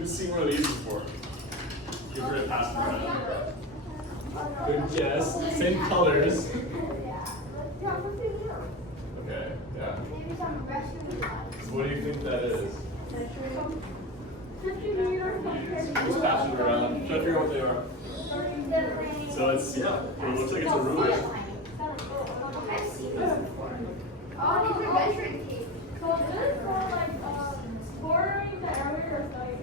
Who's seen one of these before? Give her a pass around. Good guess. Same colors. Okay, yeah. So what do you think that is? Just pass it around. Try to figure out what they are. So it's, yeah, it looks like it's a ruler. Oh, these are measuring tape. So this is for like bordering the area or something.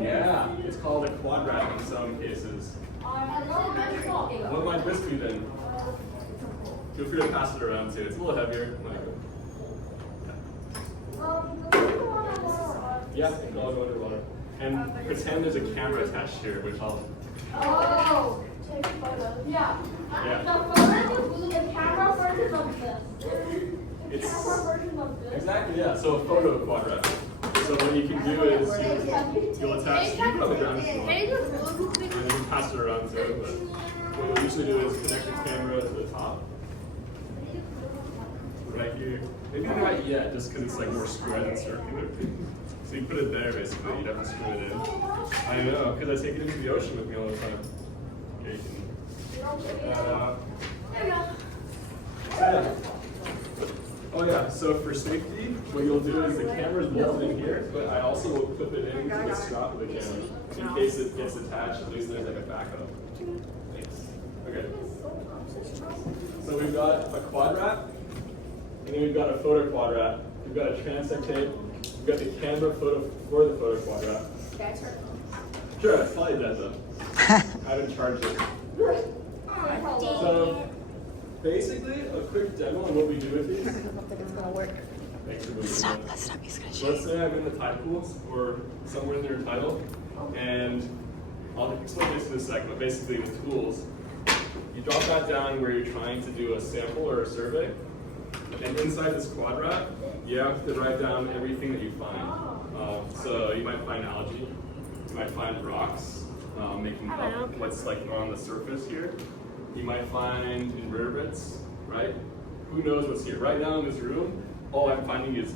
Yeah, it's called a quadrat in some cases. What might this be then? Feel free to pass it around too. It's a little heavier. Yeah, it can all go underwater. And pretend there's a camera attached here, which I'll. Oh, take photos. Yeah. Yeah. The photo is the camera version of this. It's Camera version of this. exactly, yeah. So a photo quadrat. So what you can do is you'll attach. You can put it on the ground if you want. And you can pass it around too. But what we usually do is connect the camera to the top. Right here. Maybe not yet, just because it's like more square than circular. So you put it there basically, you'd have to screw it in. I know, because I take it into the ocean with me all the time. Okay, oh yeah, so for safety, what you'll do is the camera's bolted in here, but I also will clip it into the strap of the camera in case it gets attached, at least there's like a backup. Thanks. Okay. So we've got a quadrat, and then we've got a photo quadrat. We've got a transect tape. We've got the camera photo for the photo quadrat. Sure, it's probably dead though. I haven't charged it. So basically, a quick demo on what we do with these. I don't think it's gonna work. Thanks for moving Stop, it. that's not me, it's gonna So shake. let's say I'm in the tide pools or somewhere in their title, and I'll explain this in a second, but basically the tools, you drop that down where you're trying to do a sample or a survey, and inside this quadrat, you have to write down everything that you find. So you might find algae, you might find rocks, making up what's like on the surface here. You might find invertebrates, right? Who knows what's here? Right now in this room, all I'm finding is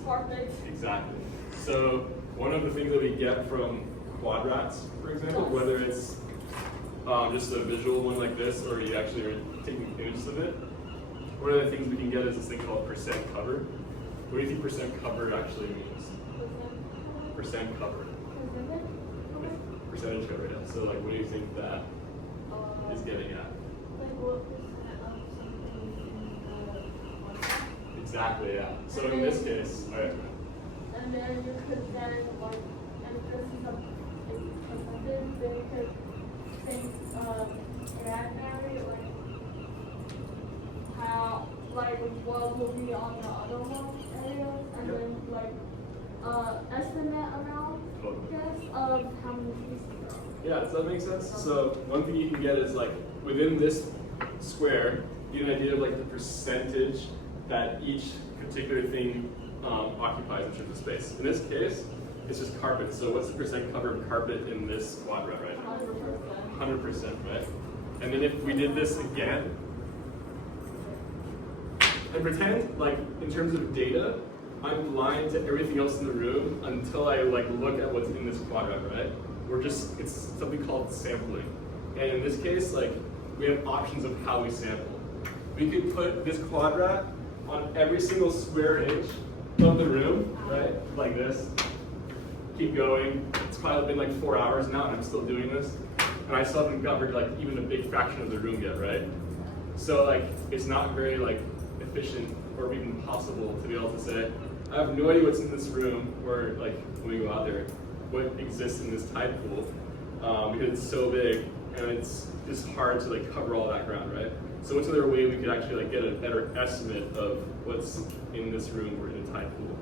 exactly. So one of the things that we get from quadrats, for example, whether it's just a visual one like this, or you actually are taking images of it, one of the things we can get is this thing called percent cover. What do you think percent cover actually means? Percent cover. Percentage cover, yeah. So like, what do you think that is getting at? Exactly, yeah. So in this case, right? And then you could then like, and this is a percentage, then you could think imaginary, like how, like what will be on the other one areas, and then like estimate amount, guess, of how many species there are. Yeah, does that make sense? So one thing you can get is like, within this square, you get an idea of like the percentage that each particular thing occupies in terms of space. In this case, it's just carpet. So what's the percent cover of carpet in this quadrat right now? 100%, right? And then if we did this again, and pretend like in terms of data, I'm blind to everything else in the room until I like look at what's in this quadrat, right? It's something called sampling. And in this case, like we have options of how we sample. We could put this quadrat on every single square inch of the room, right? Like this. Keep going. It's probably been like 4 hours now and I'm still doing this. And I still haven't covered like even a big fraction of the room yet, right? So like it's not very like efficient or even possible to be able to say, I have no idea what's in this room, or like when we go out there, what exists in this tide pool, because it's so big and it's just hard to like cover all that ground, right? So what's another way we could actually like get a better estimate of what's in this room or in a tide pool?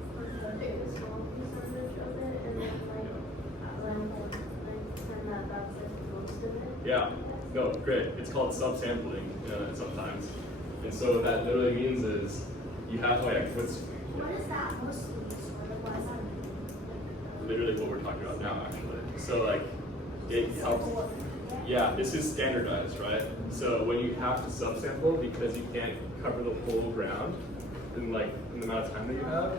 Yeah, no, great. It's called subsampling sometimes. And so what that literally means is you have like What is that mostly used for? literally what we're talking about now actually. So like it helps. Yeah, this is standardized, right? So when you have to subsample because you can't cover the whole ground in the amount of time that you have,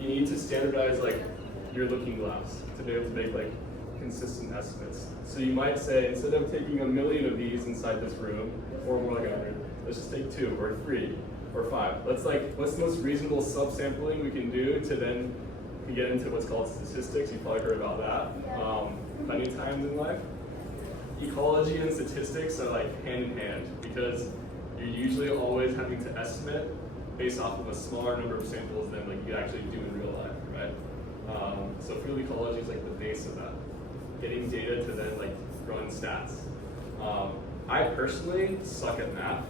you need to standardize like your looking glass to be able to make like consistent estimates. So you might say, instead of taking 1 million of these inside this room, or more like 100, let's just take 2 or 3 or 5. What's the most reasonable subsampling we can do to then get into what's called statistics? You've probably heard about that plenty of times in life. Ecology and statistics are like hand in hand because you're usually always having to estimate based off of a smaller number of samples than like you actually do in real life, right? So field ecology is like the base of that. Getting data to then like run stats. I personally suck at math,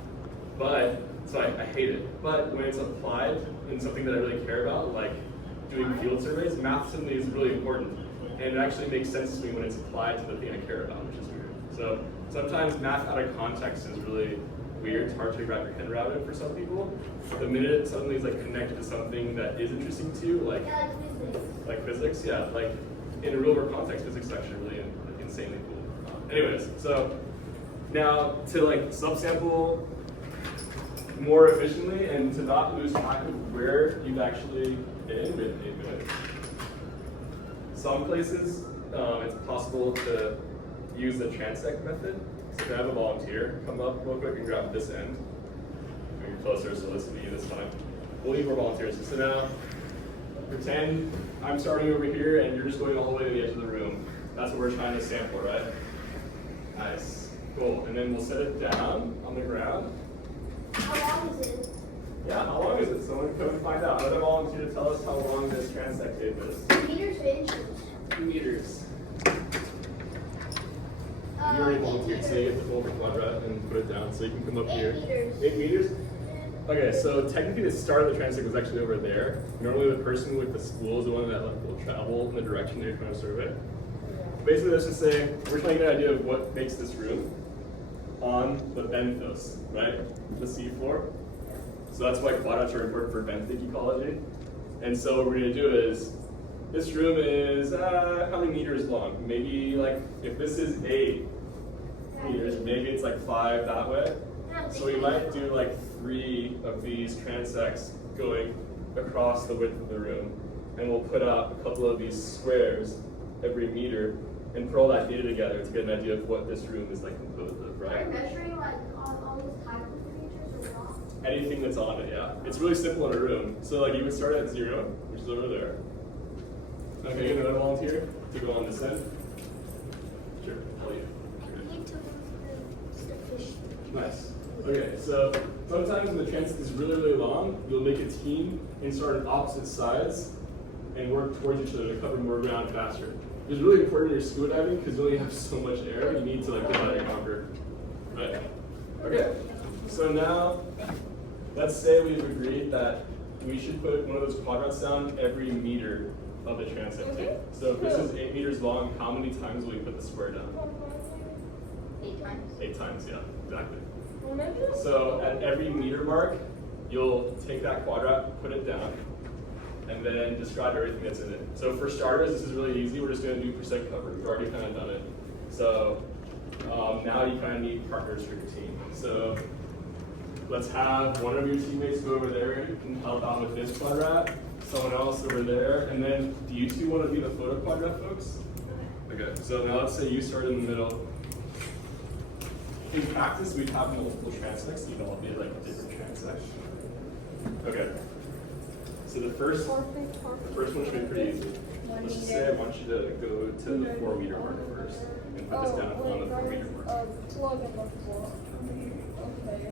so I hate it. But when it's applied in something that I really care about, like doing field surveys, math suddenly is really important. And it actually makes sense to me when it's applied to the thing I care about, which is weird. So sometimes math out of context is really weird. It's hard to wrap your head around it for some people. The minute it suddenly is like connected to something that is interesting to you, like physics, yeah, like in a real world context, physics is actually really like, insanely cool. Anyways, so now to like subsample more efficiently and to not lose track of where you've actually been with 8 minutes. Some places it's possible to use the transect method. So if I have a volunteer come up real quick and grab this end, maybe closer so listen to you this time. We'll need more volunteers. So now, pretend I'm starting over here and you're just going all the way to the edge of the room. That's what we're trying to sample, right? Nice, cool. And then we'll set it down on the ground. How long is it? Yeah, how long is it? Someone come and find out. Let a volunteer to tell us how long this transect tape is. Meters or inches? 2 meters. You already volunteered, so you get to fold the quadrat and put it down, so you can come up 8 here. meters. 8 meters? Okay, so technically the start of the transect was actually over there. Normally the person with the spool is the one that will travel in the direction that you're trying to survey. Basically, let's just say we're trying to get an idea of what makes this room on the benthos, right? The seafloor. So that's why quadrats are important for benthic ecology. And so what we're going to do is, this room is how many meters long? Maybe like, if this is 8 meters, maybe it's like 5 that way. So we might do like 3 of these transects going across the width of the room. And we'll put out a couple of these squares every meter and put all that data together to get an idea of what this room is like composed of, Are right? you measuring like all those types of meters or not? Anything that's on it, yeah. It's really simple in a room. So like you would start at 0, which is over there. Okay, you have another volunteer to go on this end? Sure, tell you. I need to move the fish. Nice. Okay, so sometimes when the transect is really, really long, you'll make a team and start on opposite sides and work towards each other to cover more ground faster. It's really important when you're scuba diving because you only have so much air, you need to like divide and conquer. Right. Okay, so now let's say we've agreed that we should put one of those quadrats down every meter of the transect tape. So if this is 8 meters long, how many times will we put the square down? 8 times. 8 times, yeah, exactly. So at every meter mark, you'll take that quadrat, put it down, and then describe everything that's in it. So for starters, this is really easy. We're just going to do percent cover. We've already kind of done it. So now you kind of need partners for your team. So let's have one of your teammates go over there. You can help out with this quadrat. Someone else over there. And then do you two want to be the photo quadrat folks? Okay, so now let's say you start in the middle. In practice, we have multiple transects. You can all be like different transects. Okay. So the first one should be pretty easy. Let's just say I want you to go to the 4 meter mark first and put this down on the 4 meter mark. Plug in the floor. Okay.